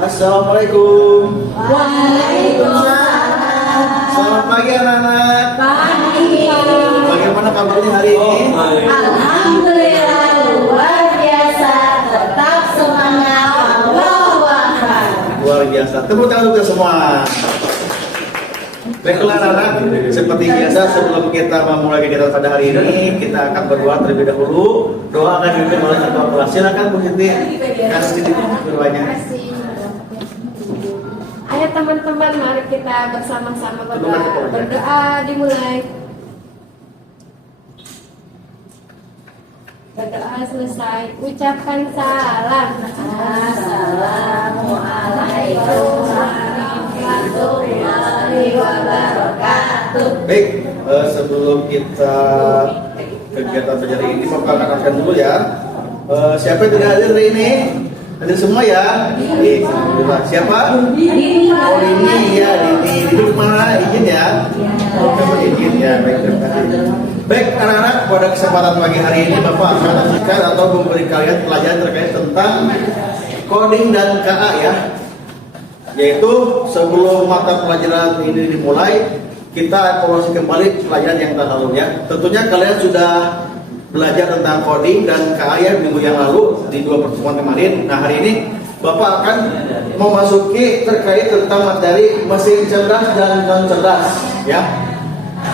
Assalamualaikum. Waalaikumsalam. Selamat pagi anak-anak. Pagi. Bagaimana kabarnya hari ini? Alhamdulillah luar biasa. Tetap semangat. Allahu Akbar. Luar biasa. Tepuk tangan untuk kita semua. Baiklah anak-anak, seperti biasa sebelum kita memulai kegiatan pada hari ini, kita akan berdoa terlebih dahulu. Doa akan dipimpin oleh ketua kelas. Silakan Bu Siti, kasih sedikit berdoanya. Ayo teman-teman, mari kita bersama-sama berdoa. Berdoa dimulai. Berdoa selesai. Ucapkan salam. Assalamualaikum warahmatullahi wabarakatuh. Baik, sebelum kita kegiatan belajar ini, Bapak akan akan dulu ya. Siapa yang tidak hadir hari ini? Hadir semua ya? Siapa? Dini. Oh ini ya, Dini. Dini mana? Izin ya? Oke, izin ya. Baik, terima kasih. Baik, anak-anak, pada kesempatan pagi hari ini Bapak akan mengajarkan atau memberi kalian pelajaran terkait tentang coding dan KA ya. Yaitu sebelum mata pelajaran ini dimulai, kita evaluasi kembali pelajaran yang telah lalu ya. Tentunya kalian sudah belajar tentang coding dan KA ya minggu yang lalu di 2 pertemuan kemarin. Nah hari ini Bapak akan memasuki terkait tentang materi mesin cerdas dan non cerdas ya.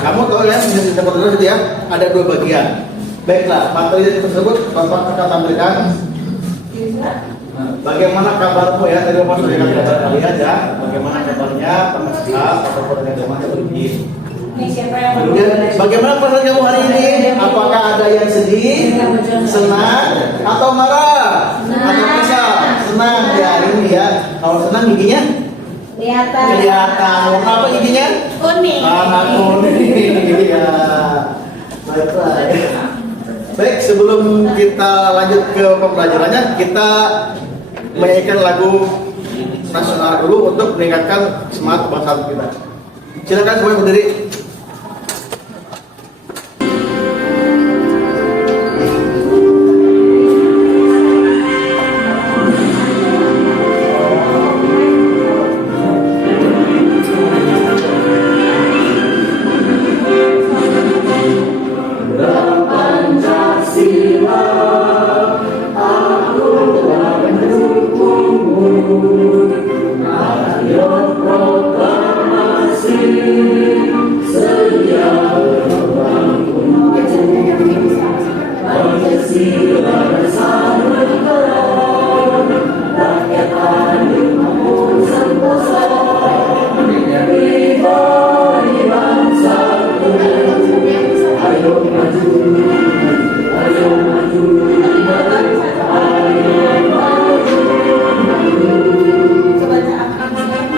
Kamu tahu ya mesin cerdas itu ya ada 2 bagian. Baiklah, materi tersebut Bapak akan tampilkan. Bagaimana kabarmu ya? Tadi Bapak sudah kasih kabar kalian ya. Bagaimana kabarnya? Pengasas ataupun dengan teman berbagi. Kemudian, bagaimana perasaan kamu hari ini? Apakah ada yang sedih, senang, atau marah, atau kesal? Senang ya ini ya. Kalau senang giginya? Kelihatan. Warna apa giginya? Kuning. Warna kuning. Ya. Baik. Baik, sebelum kita lanjut ke pembelajarannya, kita menyanyikan lagu nasional dulu untuk meningkatkan semangat kebangsaan kita. Silakan semuanya berdiri.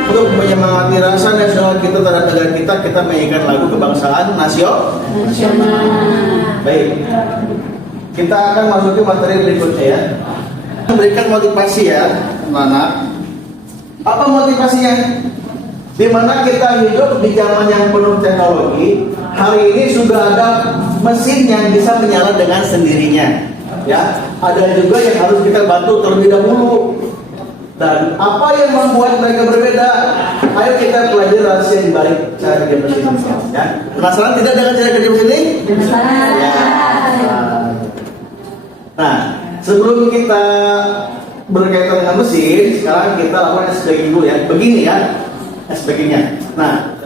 Untuk menyemangati rasa nasional kita terhadap negara kita menyanyikan lagu kebangsaan nasional. Baik, kita akan masuki materi berikutnya ya. Memberikan motivasi ya, anak. Apa motivasinya? Di mana kita hidup di zaman yang penuh teknologi. Hari ini sudah ada mesin yang bisa menyala dengan sendirinya. Ya, ada juga yang harus kita bantu terlebih dahulu. Dan apa yang membuat mereka berbeda? Ayo kita pelajari rahasia di balik cara kerja mesin ini. Ya. Penasaran tidak dengan cara kerja mesin ini? Penasaran. Ya. Nah, sebelum kita berkaitan dengan mesin, sekarang kita lakukan SPG dulu ya. Begini ya, SPG-nya. Nah,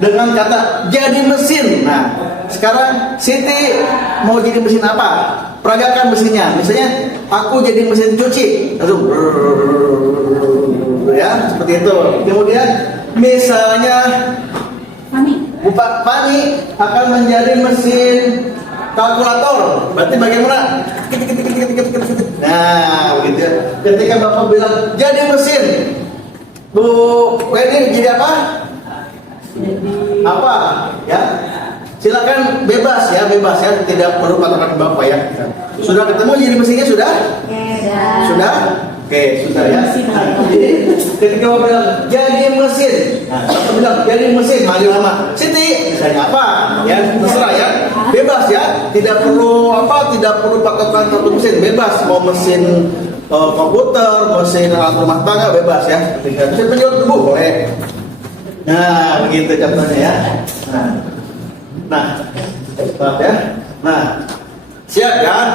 dengan kata jadi mesin. Nah, sekarang Siti mau jadi mesin apa? Peragakan mesinnya. Misalnya aku jadi mesin cuci. Langsung ya, seperti itu. Kemudian misalnya Bapak Pani akan menjadi mesin kalkulator. Berarti bagaimana? Nah, begitu ya. Ketika Bapak bilang jadi mesin, Bu Weni jadi apa? Apa? Ya. Silakan bebas ya, tidak perlu patokan Bapak ya. Sudah ketemu jadi mesinnya sudah? Sudah? Oke, sudah ya. Nah, jadi ketika Bapak bilang jadi mesin, nah, Bapak bilang jadi mesin, manggil nama Siti, misalnya apa? Ya, terserah ya. Bebas ya, tidak perlu patokan satu mesin, bebas mau mesin komputer, mesin alat rumah tangga bebas ya. Mesin penyulut tubuh boleh. Nah, begitu contohnya ya. Nah, maaf ya. Nah, siap kan?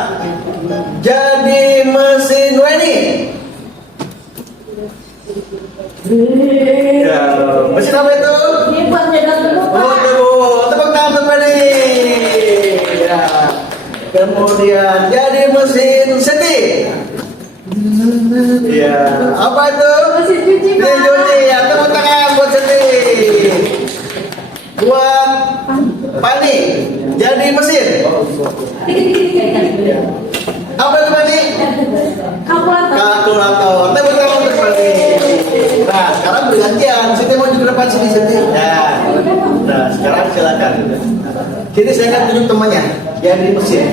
Jadi mesin Weni. Ya, mesin apa itu? Ini buat jaga tubuh, Oh, Pak. tuh, tepuk tangan untuk Weni. Ya. Kemudian jadi mesin setting. Ya, apa itu? Mesin cuci, Pak. Mesin cuci. Ya, tepuk tangan buat setting. Buat Pani, jadi mesin. Apa itu Pani? Kalkulator. Kalkulator. Tepuk tangan untuk Pani. Nah, sekarang bergantian. Siti mau di depan sini Siti. Ya. Nah, sekarang silakan. Sini saya akan tunjuk temannya. Jadi mesin.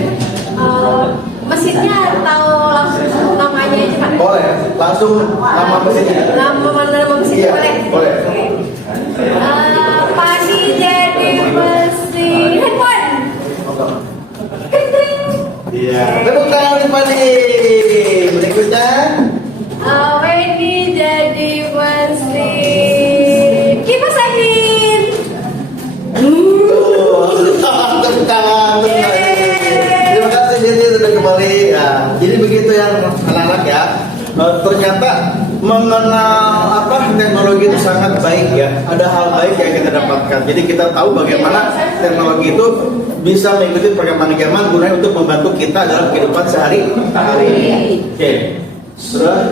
Mesinnya tahu langsung namanya aja Pak? Boleh. Langsung nama mesinnya. Nama mesinnya Iya, boleh? boleh. Pani jadi mesin handphone. Iya. Tepuk tangan untuk Pani. Berikutnya. Weni jadi mesin kipas angin. Tepuk tangan. Terima kasih jadi sudah kembali. Ya, jadi begitu ya anak-anak ya. Ternyata mengenal teknologi itu sangat baik ya. Ada hal baik yang kita dapatkan. Jadi kita tahu bagaimana teknologi itu bisa mengikuti perkembangan zaman gunanya untuk membantu kita dalam kehidupan sehari-hari. Oke. Sudah.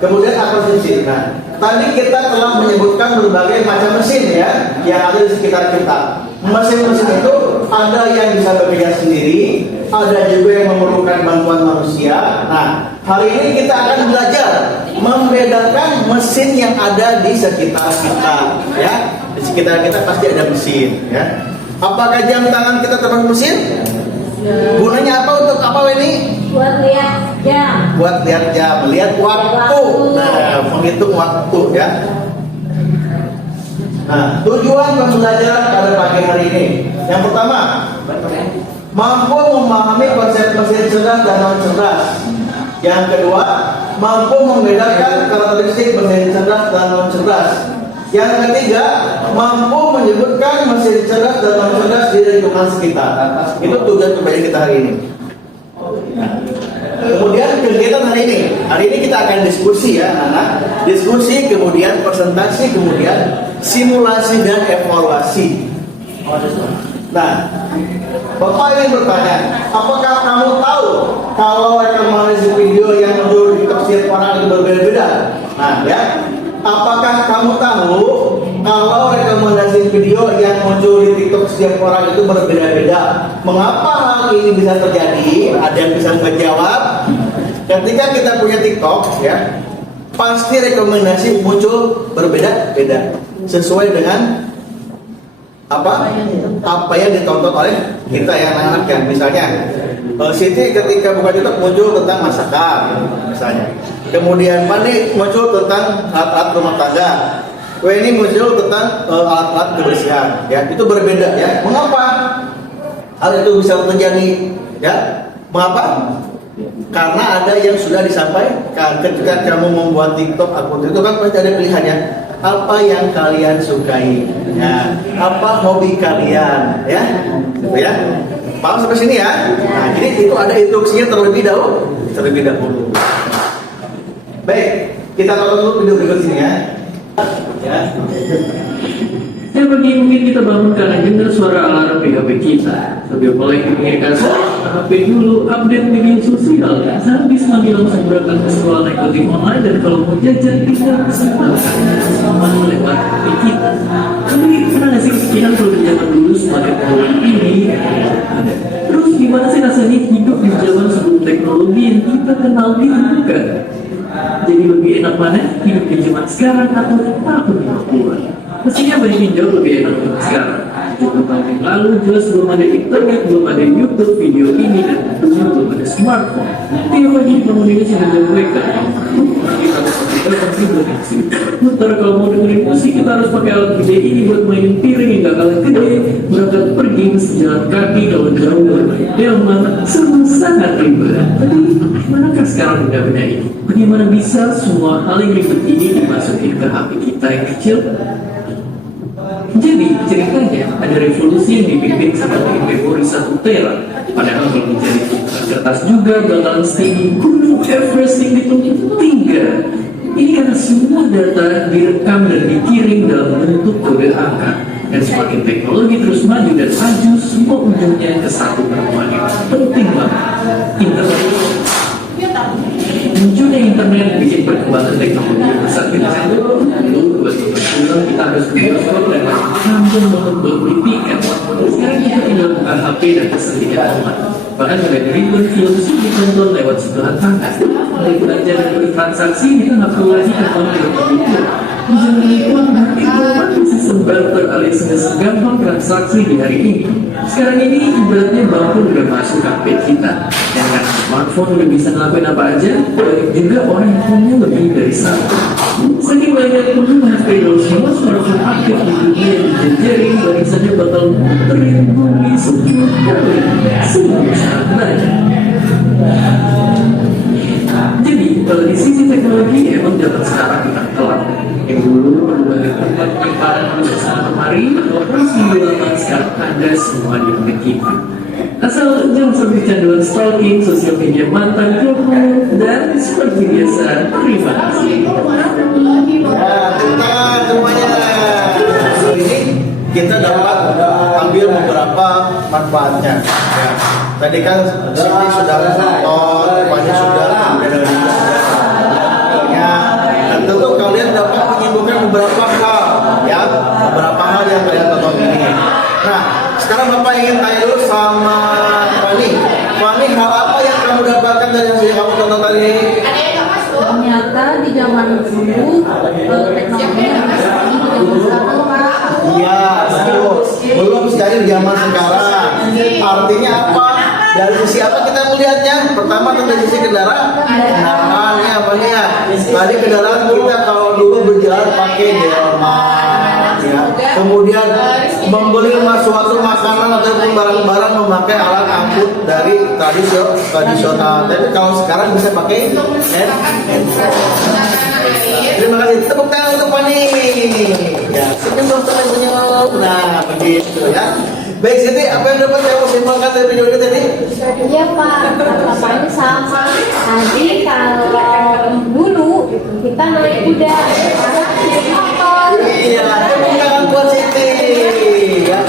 Kemudian apa mesin? Nah, tadi kita telah menyebutkan berbagai macam mesin ya yang ada di sekitar kita. Mesin-mesin itu ada yang bisa bekerja sendiri, ada juga yang memerlukan bantuan manusia. Nah, hari ini kita akan belajar membedakan mesin yang ada di sekitar kita ya. Di sekitar kita pasti ada mesin ya. Apakah jam tangan kita termasuk mesin? Gunanya apa, untuk apa ini? Buat lihat jam. Buat lihat jam, lihat waktu. Nah, menghitung waktu ya. Nah, tujuan pembelajaran pada pagi hari ini. Yang pertama, mampu memahami konsep mesin cerdas dan non cerdas. Yang kedua, mampu membedakan karakteristik mesin cerdas dan non cerdas. Yang ketiga, mampu menyebutkan mesin cerdas dan non cerdas di lingkungan sekitar. Itu tujuan pembelajaran kita hari ini. Kemudian kegiatan hari ini. Hari ini kita akan diskusi ya anak-anak. Diskusi, kemudian presentasi, kemudian simulasi dan evaluasi. Nah, Bapak ingin bertanya, apakah kamu tahu kalau rekomendasi video yang muncul di tafsir orang itu berbeda-beda? Nah, ya. Apakah kamu tahu kalau rekomendasi video yang muncul di TikTok setiap orang itu berbeda-beda? Mengapa hal ini bisa terjadi? Ada yang bisa menjawab? Ketika kita punya TikTok, ya, pasti rekomendasi muncul berbeda-beda sesuai dengan apa yang ditonton oleh kita yang anak-anak ya. Misalnya, Siti ketika buka TikTok muncul tentang masakan, misalnya. Kemudian Pani muncul tentang alat-alat rumah tangga. Ini muncul tentang alat-alat kebersihan. Ya, itu berbeda ya. Mengapa hal itu bisa terjadi? Ya, mengapa? Karena ada yang sudah disampaikan ketika kamu membuat TikTok akun itu kan pasti ada pilihannya. Apa yang kalian sukai? Ya, apa hobi kalian? Ya, gitu ya. Paham sampai sini ya? Nah, jadi itu ada instruksinya terlebih dahulu. Baik, kita tonton dulu video berikut ini ya. Ya, bagi mungkin kita bangun karena dengar suara alarm HP kita. Sambil mulai mengingatkan HP dulu, update media sosial. Sehabis mandi langsung berangkat ke sekolah naik ojek online, dan kalau mau jajan kita sama lewat HP kita. Tapi pernah nggak sih kepikiran kalau di zaman dulu semua teknologi ini ada? Terus gimana sih rasanya hidup di zaman sebelum teknologi yang kita kenal itu bukan? Jadi lebih enak mana hidup di zaman sekarang atau tahun 50-an? Mestinya banyak yang jauh lebih enak untuk sekarang. Cukup tahun yang lalu jelas belum ada internet, belum ada YouTube, video ini, dan tentunya belum ada smartphone. Tiap pagi bangun ini sudah jauh mereka. Kita kita pasti berfungsi. Sementara kalau mau dengerin musik kita harus pakai alat gede ini buat mainin piring yang gak kalah gede, berangkat pergi sejalan kaki kalau jauh bermain delman, semua sangat ribet. Tapi manakah sekarang benda-benda ini? Bagaimana bisa semua hal yang ribet ini dimasukin ke HP kita yang kecil? Jadi ceritanya ada revolusi yang dipimpin sama memori 1 tera. Padahal kalau menjadi kertas juga bakalan setinggi gunung Everest yang ditumpuk 3. Ini karena semua data direkam dan dikirim dalam bentuk kode angka. Dan semakin teknologi terus maju dan maju, semua ujungnya ke satu pertemuan yang penting banget, internet. Munculnya internet bikin perkembangan teknologi besar kita. Dulu buat film kita harus bioskop dan langsung banget buat beli tiket. Sekarang kita tinggal buka HP dan pesen tiket online. Bahkan mulai dari film sih ditonton lewat sentuhan tangan. Mulai belajar dan bertransaksi kita nggak perlu lagi ke konter itu. Jangan lupa informasi sistem barter alias segampang transaksi di hari ini. Sekarang ini ibaratnya bank pun udah masuk HP kita. Dan karena smartphone udah bisa ngelakuin apa aja, banyak juga orang yang punya lebih dari satu. Saking banyak pengguna HP dan semua smartphone aktif di dunia yang dijejerin, baru saja bakal muterin bumi sejuta kali. Semua sangat banyak. Jadi kalau di sisi teknologi emang zaman sekarang kita telat. Yang dulu berbagai tempat penyimpanan bersama kemari, walaupun sembilan sekarang ada semua di dekat kita. Asal jangan sampai kecanduan stalking, sosial media mantan kamu, dan seperti biasa, terima kasih. Ya, tangan semuanya. Ini kita dapat ambil beberapa manfaatnya. Ya. Tadi kan Siti sudah nonton, Fani sudah, kemudian dari ya. Dan tentu kalian dapat menyimpulkan beberapa hal, ya, beberapa hal yang kalian tonton ini. Nah, sekarang Bapak ingin tanya dulu sama Fani. Fani, hal apa yang kamu dapatkan dari hasil yang kamu tonton tadi ini? Ternyata di zaman dulu teknologi yang sekarang Iya, belum sekali di zaman sekarang. Artinya apa? Dari sisi apa kita melihatnya? Pertama dari sisi kendaraan. Kendaraannya apa lihat? Tadi kendaraan kita kalau dulu berjalan pakai delman, ya. Kemudian membeli suatu makanan ataupun barang-barang memakai alat angkut dari tradisional. Tapi kalau sekarang bisa pakai handphone. Terima kasih. Tepuk tangan untuk Fani. Ya, senyum. Nah, begitu ya. Baik, Siti, apa yang dapat saya simpulkan dari video ini tadi? Iya Pak, Bapak ini sama. Tadi kalau dulu kita naik kuda, motor. Iya, tepuk tangan buat Siti. Ya.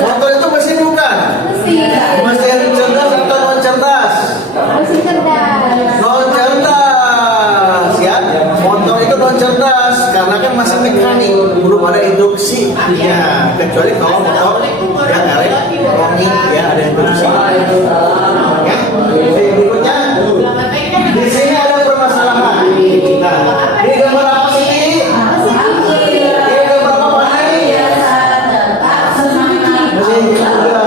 Motor itu mesin bukan? Mesin. Mesin cerdas atau non cerdas? Mesin cerdas. Non cerdas, ya. Motor itu non cerdas karena kan masih mekanik, belum ada induksi. Ya, kecuali kalau motor yang elektronik, ya ada induksi. Ya. Berikutnya, di sini ada permasalahan. Nah, ini gambar apa sih? Ini gambar apa Fani? Mesin juga.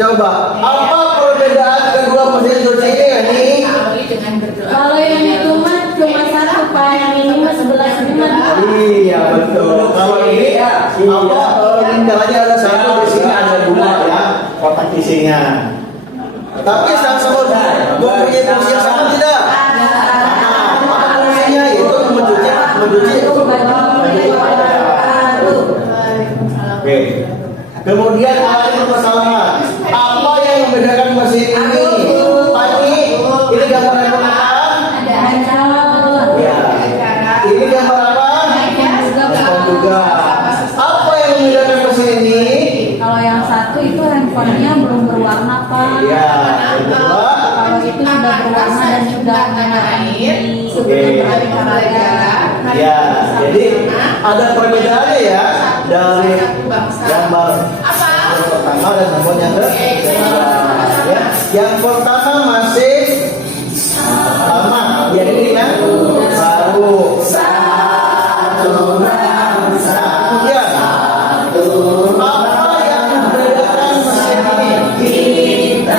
Coba, apa perbedaan kedua mesin cuci ini? Kalau yang itu mah cuma satu Pak, yang ini mah 11 bulan. Iya betul. Kalau ini apa? Lingkarannya ada satu, di sini ada dua ya kotak isinya. Tapi sama-sama mempunyai fungsi yang sama tidak? Apa fungsinya? Yaitu mencuci. Oke. Kemudian ada permasalahan. Apa yang membedakan mesin ini? Fani, ini gambar apa? Ada calon. Ya. Ini gambar apa? Handphone juga. Apa yang membedakan mesin ini? Kalau yang satu itu handphonenya belum berwarna Pak. Ya, yang kedua. Kalau itu sudah berwarna dan sudah menyertai Ya, jadi ada perbedaannya ya dari gambar yang pertama dan gambar yang kedua. Ya, yang pertama masih lama, ya ini kan baru. Kemudian apa yang membedakan mesin ini?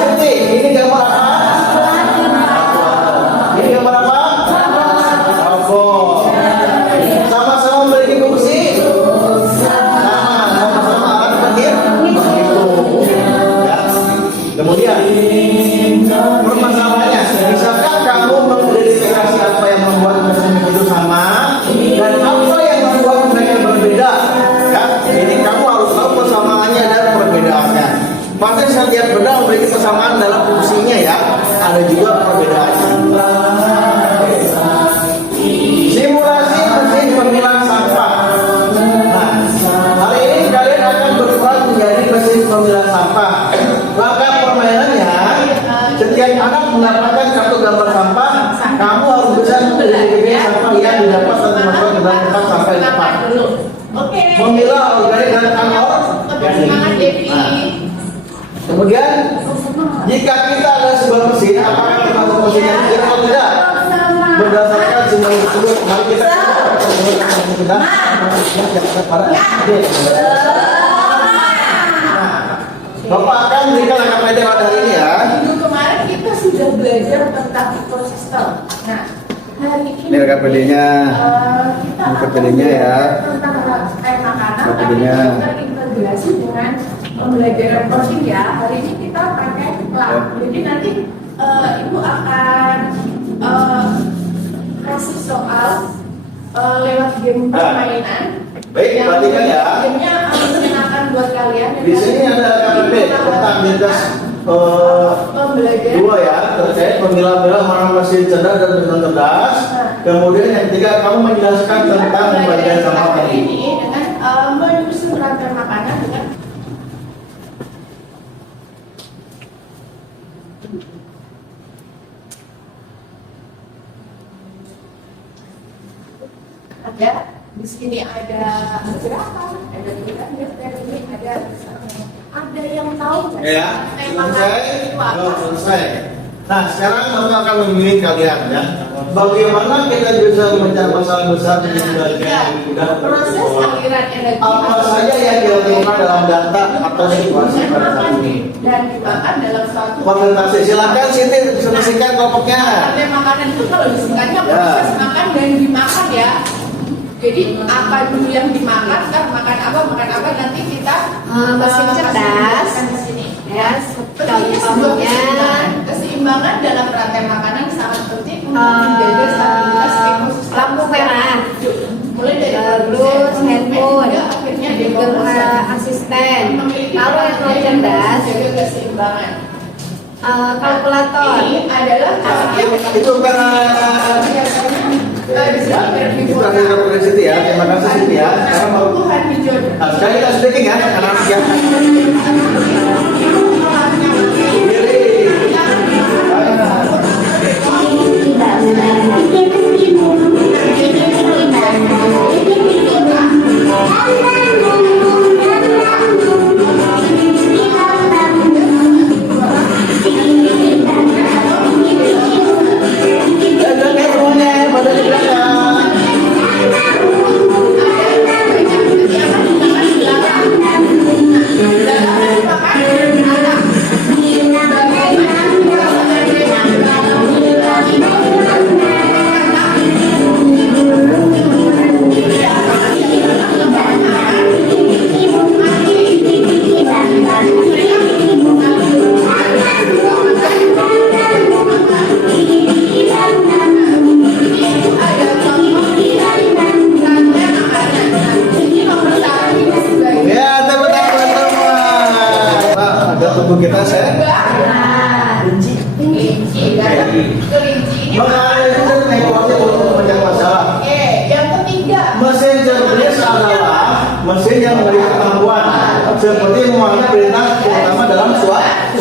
Siti, ini gambar apa? Ini gambar apa? ada juga perbedaannya. Simulasi mesin pemilah sampah. Nah, hari ini kalian akan berperan menjadi mesin pemilah sampah. Maka permainannya, setiap anak mendapatkan kartu gambar sampah, kamu harus bisa mengidentifikasi sampah yang didapat dan dimasukkan ke dalam tempat sampah yang tepat. Oke. Memilah organik dan anorganik. Semangat Devi. Kemudian, jika kita ada sebuah mesin, apakah kita masuk mesin yang kira atau tidak? Berdasarkan simbol tersebut, mari kita Bapak akan berikan langkah meter pada hari ini ya. Minggu kemarin kita sudah belajar tentang ekosistem. Nah, hari ini Ini KPD-nya. kita Ini akan KPD-nya ya. belajar tentang air makanan, tapi KPD-nya. terintegrasi dengan pembelajaran coding ya. Hari ini kita pakai lab. Jadi nanti ibu akan kasih soal lewat game permainan. Baik, perhatikan ya. Gamenya akan menyenangkan buat kalian. Di sini ada KPD tentang lintas pembelajaran. dua ya, terkait memilah-milah mana mesin cerdas dan mesin cerdas. Kemudian yang ketiga, kamu menjelaskan tentang pembagian sampah hari tadi. ini dengan menyusun rantai makanan dengan ada di sini ada berapa? Ada tiga, dan ini ada yang tahu nggak? Ya, Tema selesai. itu apa? Oh, selesai. Nah, sekarang Bapak akan memilih kalian ya. Bagaimana kita bisa memecah masalah besar di Ya, proses aliran energi apa saja yang dilakukan dalam data atau situasi pada saat ini? dan dimakan dalam suatu Konsentrasi, silakan Siti diskusikan kelompoknya. rantai makanan itu kalau disingkatnya Ya. proses makan dan dimakan ya. Jadi apa dulu yang dimakan, kan makan apa nanti kita Mesin cerdas. di sini. Ya, Pentingnya sebuah contohnya keseimbangan dalam rantai makanan sangat penting untuk menjaga stabilitas ekosistem. lampu merah, Mulai dari terus handphone, hingga akhirnya juga asisten. memiliki Kalau yang peran cerdas, menjaga keseimbangan. kalkulator. Ini adalah Itu karena di sini itu akhir dari Siti ya. Terima kasih Siti ya. Sekarang mau tumbuhan hijau. nah, sekali lagi speaking ya, anak-anak ya. Semuanya pada di belakang. Ya, tepuk tangan teman-teman. Pak, ada tubuh kita saya. Kelinci ini Mengalami dan evaluasi untuk memecah masalah. Oke, yang ketiga Mesin cerdas adalah mesin yang memberi kemampuan seperti memahami perintah terutama dalam suatu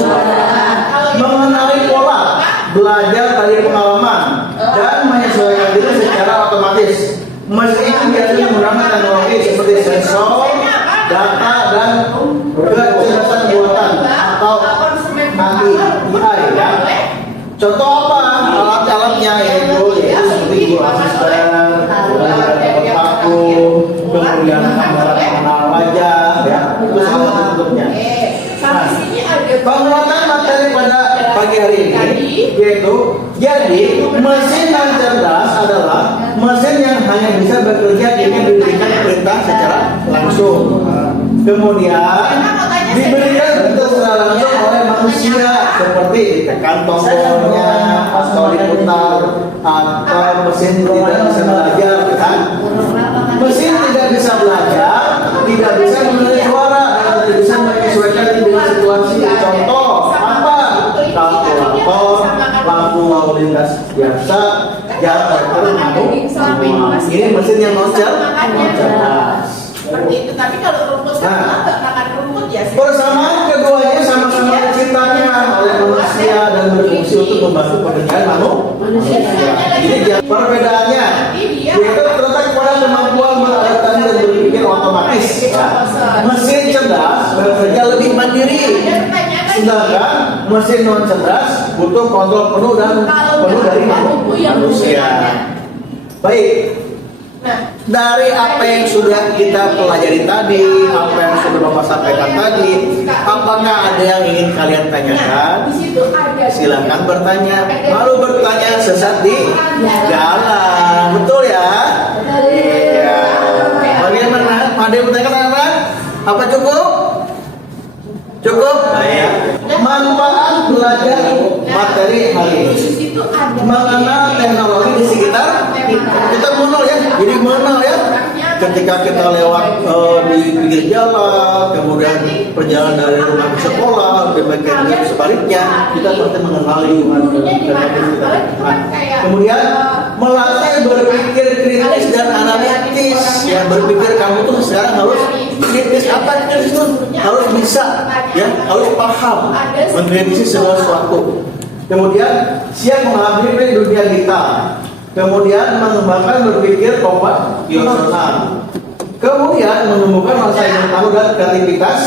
mengenali pola, belajar dari pengalaman dan menyesuaikan diri secara otomatis. Mesin ini biasanya menggunakan teknologi seperti sensor, data dan kecerdasan buatan atau AI ya. Contoh apa alat-alatnya yaitu seperti gua asisten, kemudian paku, kemudian kamera pengenal wajah, ya itu salah satu bentuknya. sampai sini ada Penguatan materi pada pagi hari ini yaitu jadi mesin yang cerdas adalah mesin yang hanya bisa bekerja jika diberikan perintah secara langsung. Kemudian diberikan perintah secara langsung oleh manusia seperti ditekan tombolnya atau diputar atau mesin tidak bisa belajar kan? Mesin tidak bisa belajar, tidak bisa menulis suara dan tidak bisa menyesuaikan dengan situasi. Contoh apa? Kalkulator, apa itu Mas? Ini mesin yang noncer. Makanya. Seperti itu, tapi kalau rumput kan Nah. nggak makan rumput ya. Persamaan keduanya sama-sama diciptakan oleh manusia dan berfungsi untuk membantu pekerjaan manusia. Jadi perbedaannya yaitu terletak pada kemampuan beradaptasi dan berpikir otomatis. Mesin cerdas bekerja lebih mandiri, sedangkan mesin non cerdas butuh kontrol penuh dari manusia. Baik. Nah, Dari apa yang sudah kita pelajari tadi, apa yang sudah Bapak sampaikan tadi, apakah ada yang ingin kalian tanyakan? di situ ada. Silakan bertanya. Lalu bertanya sesat di jalan, betul ya? Iya. Bagaimana? Ada yang bertanya apa? Apa cukup? Cukup? Baik. Manfaat belajar materi hari ini. Di situ ada. Mengenal teknologi di sekitar kita mengenal ya, jadi mengenal ya. Ketika kita lewat di pinggir jalan, kemudian perjalanan dari rumah ke sekolah, demikian juga sebaliknya, kita pasti mengenali teknologi kita. Nah, kemudian melatih berpikir kritis dan analitis. Ya, berpikir kamu tuh sekarang harus kritis, apa kritis itu harus bisa, ya, harus paham mengkritisi segala sesuatu. Kemudian siap mengabdi dunia kita. Kemudian mengembangkan berpikir konvensional. Kemudian menemukan rasa ingin tahu dan kreativitas.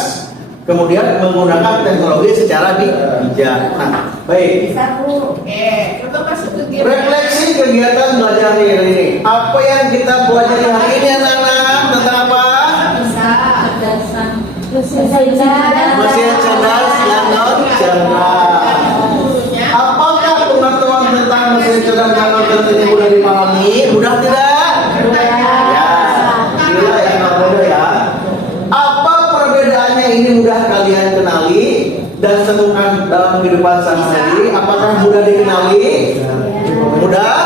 Kemudian menggunakan teknologi secara bijak. Nah, baik. Satu. Coba masuk ke game. Refleksi kegiatan belajar hari ini. Apa yang kita pelajari hari ini, anak-anak? Tentang apa? Bisa. Mesin cerdas. Mesin cerdas dan non cerdas. Apakah pengetahuan tentang mesin cerdas dan non cerdas ini mudah dipahami? Mudah tidak? Ya, gila ya, nggak mudah ya. Apa perbedaannya ini mudah kalian kenali dan temukan dalam kehidupan sehari-hari? Apakah mudah dikenali? Mudah?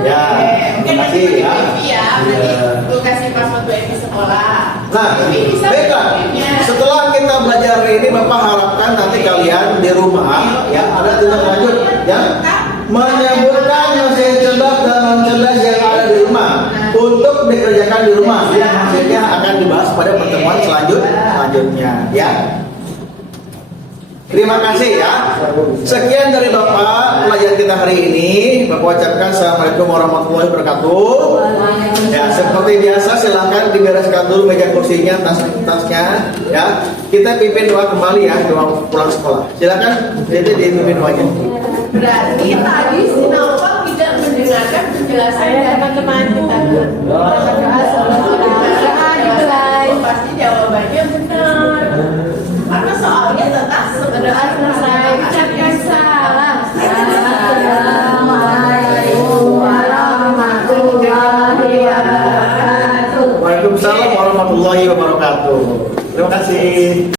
Ya, terima kasih ya. Nanti kasih password WiFi sekolah. Nah, baiklah. Setelah kita belajar hari ini, Bapak harapkan nanti kalian di rumah ya ada tindak lanjut ya menyebutkan mesin cerdas dan non cerdas yang ada di rumah untuk dikerjakan di rumah. Ya, hasilnya akan dibahas pada pertemuan selanjutnya ya. Terima kasih ya. Sekian dari Bapak pelajaran kita hari ini. Bapak ucapkan Assalamualaikum warahmatullahi wabarakatuh. Ya, seperti biasa silahkan dibereskan dulu meja kursinya, tas-tasnya ya. Kita pimpin doa kembali ya, doa pulang sekolah. Silakan jadi dipimpin doanya. Berarti tadi si Naufal tidak mendengarkan penjelasan dari teman kita.